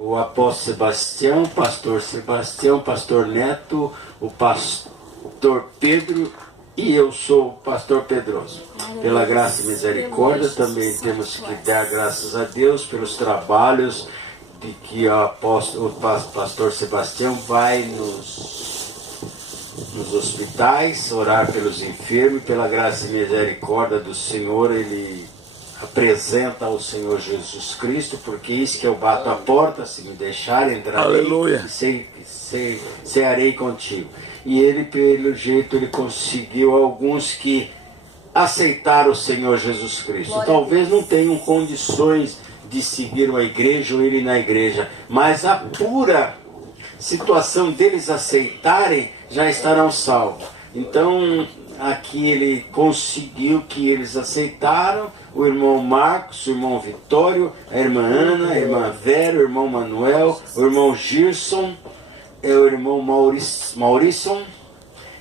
o apóstolo Sebastião, pastor Neto, o pastor Pedro e eu sou o pastor Pedroso. Pela graça e misericórdia também temos que dar graças a Deus pelos trabalhos de que o pastor Sebastião vai nos hospitais, orar pelos enfermos. Pela graça e misericórdia do Senhor, ele apresenta ao Senhor Jesus Cristo, porque isso que eu bato a porta, se me deixar entrar, aleluia, cearei contigo. E ele, pelo jeito, ele conseguiu alguns que aceitaram o Senhor Jesus Cristo. Talvez não tenham condições de seguir a igreja ou ir na igreja, mas a pura situação deles aceitarem, já estarão salvos. Então, aqui ele conseguiu que eles aceitaram, o irmão Marcos, o irmão Vitório, a irmã Ana, a irmã Vera, o irmão Manuel, o irmão Girson, o irmão Maurício,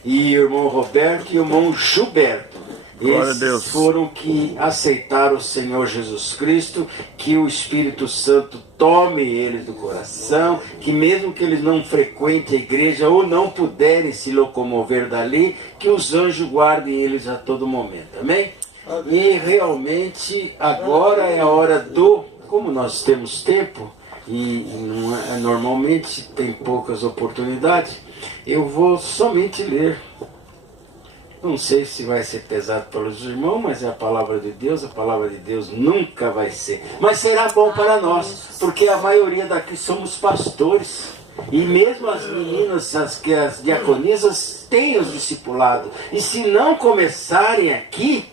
e o irmão Roberto e o irmão Gilberto. Esses foram que aceitaram o Senhor Jesus Cristo, que o Espírito Santo tome eles do coração, que mesmo que eles não frequentem a igreja ou não puderem se locomover dali, que os anjos guardem eles a todo momento. Amém? E realmente agora é a hora como nós temos tempo, e normalmente tem poucas oportunidades, eu vou somente ler. Não sei se vai ser pesado para os irmãos, mas é a palavra de Deus nunca vai ser. Mas será bom para nós, porque a maioria daqui somos pastores. E mesmo as meninas, as diaconisas, têm os discipulados. E se não começarem aqui,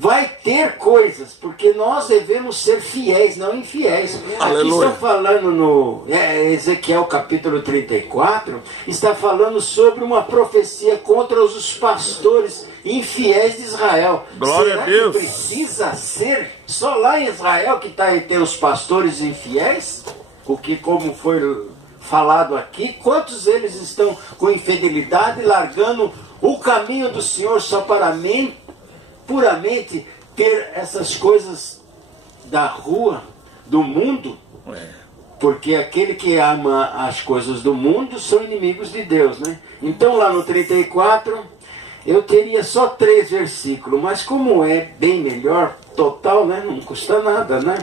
vai ter coisas, porque nós devemos ser fiéis, não infiéis. Aleluia. Aqui está falando no Ezequiel capítulo 34, está falando sobre uma profecia contra os pastores infiéis de Israel. Glória Será a Deus. que precisa ser só lá em Israel que tem os pastores infiéis? Porque como foi falado aqui, quantos deles estão com infidelidade, largando o caminho do Senhor só para puramente ter essas coisas da rua, do mundo? Porque aquele que ama as coisas do mundo são inimigos de Deus, né? Então lá no 34, eu teria só 3 versículos, mas como é bem melhor, total, né? Não custa nada, né?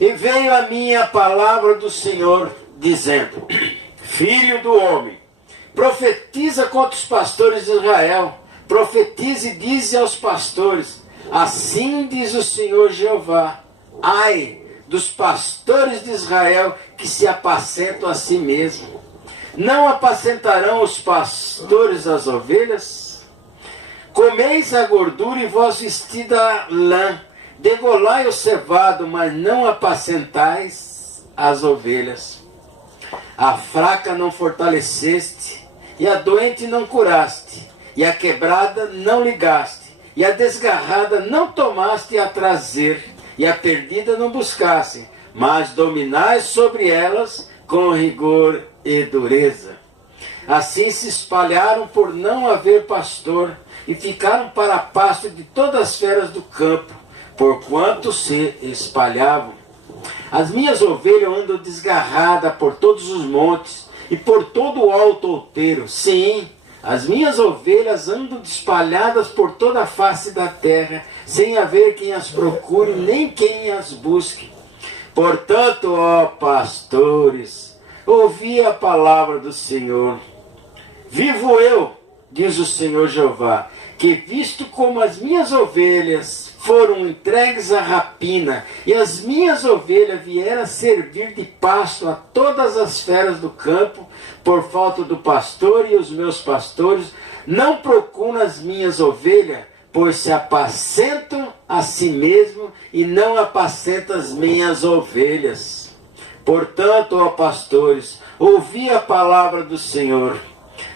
E veio a minha palavra do Senhor, dizendo: Filho do homem, profetiza contra os pastores de Israel. Profetize e dize aos pastores: assim diz o Senhor Jeová, ai dos pastores de Israel que se apacentam a si mesmos. Não apacentarão os pastores as ovelhas? Comeis a gordura e vós vestida a lã, degolai o cevado, mas não apacentais as ovelhas. A fraca não fortaleceste, e a doente não curaste, e a quebrada não ligaste, e a desgarrada não tomaste a trazer, e a perdida não buscaste, mas dominais sobre elas com rigor e dureza. Assim se espalharam por não haver pastor, e ficaram para pasto de todas as feras do campo, porquanto se espalhavam. As minhas ovelhas andam desgarradas por todos os montes, e por todo o alto outeiro. Sim, as minhas ovelhas andam espalhadas por toda a face da terra, sem haver quem as procure, nem quem as busque. Portanto, ó pastores, ouvi a palavra do Senhor. Vivo eu, diz o Senhor Jeová, que visto como as minhas ovelhas foram entregues à rapina, e as minhas ovelhas vieram a servir de pasto a todas as feras do campo, por falta do pastor, e os meus pastores não procuram as minhas ovelhas, pois se apacentam a si mesmo e não apacentam as minhas ovelhas. Portanto, ó pastores, ouvi a palavra do Senhor.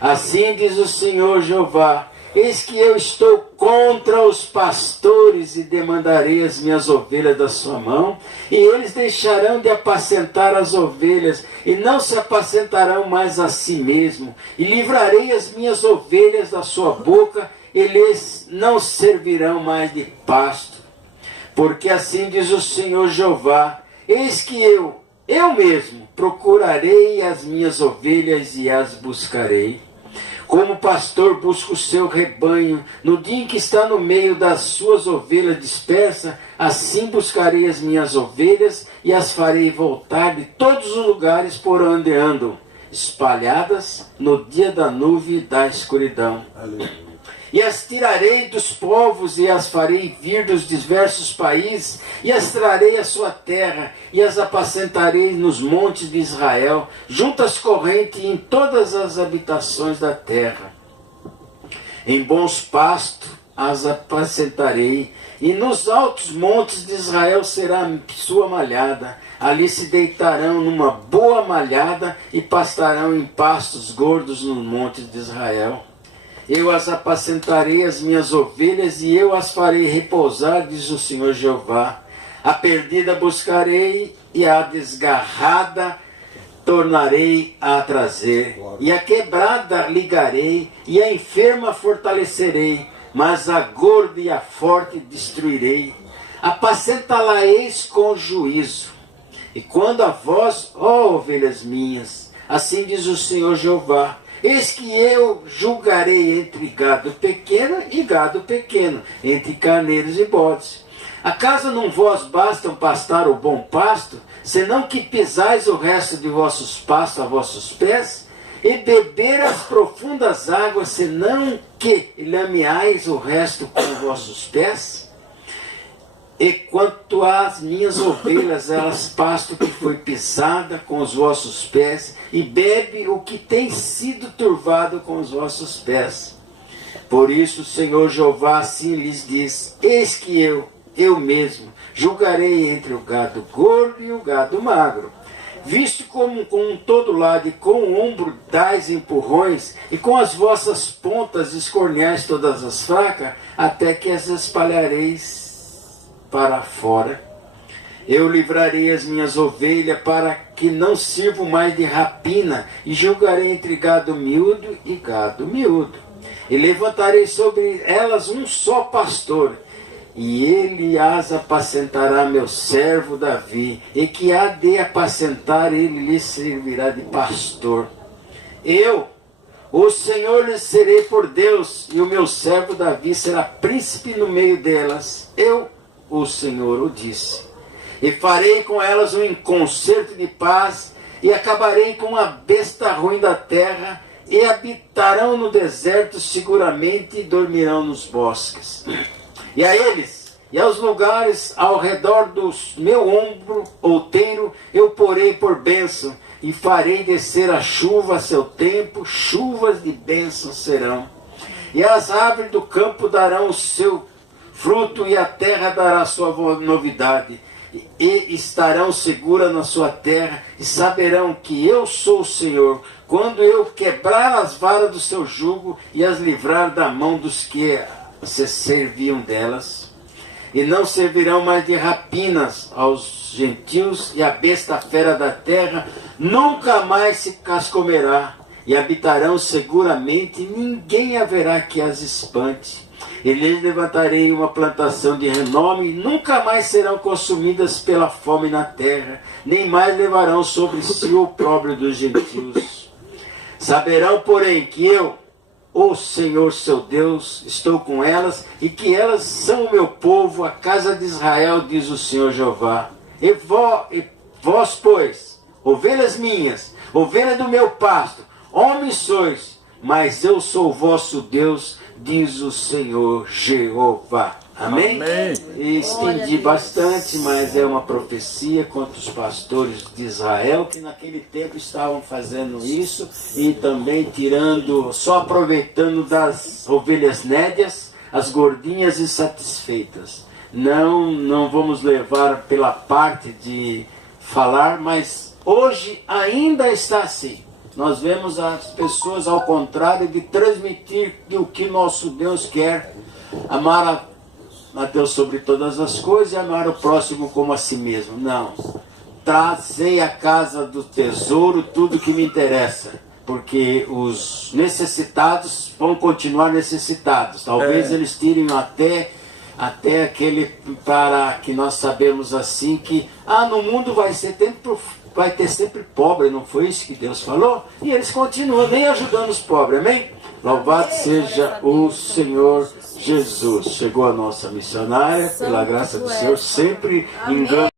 Assim diz o Senhor Jeová: eis que eu estou contra os pastores e demandarei as minhas ovelhas da sua mão, e eles deixarão de apacentar as ovelhas, e não se apacentarão mais a si mesmo, e livrarei as minhas ovelhas da sua boca, e lhes não servirão mais de pasto. Porque assim diz o Senhor Jeová: eis que eu eu mesmo procurarei as minhas ovelhas e as buscarei. Como o pastor busca o seu rebanho, no dia em que está no meio das suas ovelhas dispersas, assim buscarei as minhas ovelhas e as farei voltar de todos os lugares por onde andam, espalhadas no dia da nuvem e da escuridão. Aleluia. E as tirarei dos povos e as farei vir dos diversos países e as trarei à sua terra e as apacentarei nos montes de Israel, junto às correntes em todas as habitações da terra. Em bons pastos as apacentarei e nos altos montes de Israel será sua malhada. Ali se deitarão numa boa malhada e pastarão em pastos gordos nos montes de Israel. Eu as apacentarei as minhas ovelhas e eu as farei repousar, diz o Senhor Jeová. A perdida buscarei e a desgarrada tornarei a trazer. E a quebrada ligarei e a enferma fortalecerei, mas a gorda e a forte destruirei. Apacentá-la-eis com juízo. E quando a vós, ó ovelhas minhas, assim diz o Senhor Jeová, eis que eu julgarei entre gado pequeno e gado pequeno, entre carneiros e bodes. Acaso não vós bastam pastar o bom pasto, senão que pisais o resto de vossos pastos a vossos pés? E beber as profundas águas, senão que lameais o resto com vossos pés? E quanto às minhas ovelhas, elas pastam que foi pisada com os vossos pés, e bebe o que tem sido turvado com os vossos pés. Por isso o Senhor Jeová assim lhes diz, eis que eu mesmo, julgarei entre o gado gordo e o gado magro. Visto como com todo lado e com o ombro dais empurrões, e com as vossas pontas escorneais todas as fracas, até que as espalhareis para fora. Eu livrarei as minhas ovelhas para que não sirvam mais de rapina, e julgarei entre gado miúdo e gado miúdo. E levantarei sobre elas um só pastor, e ele as apacentará, meu servo Davi, e que há de apacentar, ele lhe servirá de pastor. Eu, o Senhor, lhe serei por Deus, e o meu servo Davi será príncipe no meio delas. Eu, o Senhor, o disse. E farei com elas um concerto de paz, e acabarei com a besta ruim da terra, e habitarão no deserto seguramente, e dormirão nos bosques. E a eles, e aos lugares ao redor do meu ombro outeiro, eu porei por bênção, e farei descer a chuva a seu tempo, chuvas de bênção serão. E as árvores do campo darão o seu fruto, e a terra dará sua novidade, e estarão seguras na sua terra, e saberão que eu sou o Senhor, quando eu quebrar as varas do seu jugo, e as livrar da mão dos que se serviam delas. E não servirão mais de rapinas aos gentios, e a besta fera da terra nunca mais se as comerá, e habitarão seguramente, e ninguém haverá que as espante. E lhes levantarei uma plantação de renome, e nunca mais serão consumidas pela fome na terra, nem mais levarão sobre si o opróbrio dos gentios. Saberão, porém, que eu, o Senhor seu Deus, estou com elas, e que elas são o meu povo, a casa de Israel, diz o Senhor Jeová. E vós, pois, ovelhas minhas, ovelha do meu pasto, homens sois, mas eu sou o vosso Deus, diz o Senhor Jeová. Amém? Amém. E estendi bastante, mas é uma profecia contra os pastores de Israel, que naquele tempo estavam fazendo isso, e também tirando, só aproveitando das ovelhas nédias, as gordinhas insatisfeitas. Não vamos levar pela parte de falar, mas hoje ainda está assim. Nós vemos as pessoas ao contrário de transmitir o que nosso Deus quer, amar a Deus sobre todas as coisas e amar o próximo como a si mesmo. Não. Trazei à casa do tesouro tudo que me interessa, porque os necessitados vão continuar necessitados. Talvez eles tirem até aquele, para que nós sabemos assim que no mundo vai ser tempo vai ter sempre pobre, não foi isso que Deus falou? E eles continuam nem ajudando os pobres, amém? Louvado seja o Senhor Jesus. Chegou a nossa missionária, pela graça do Senhor, sempre engana.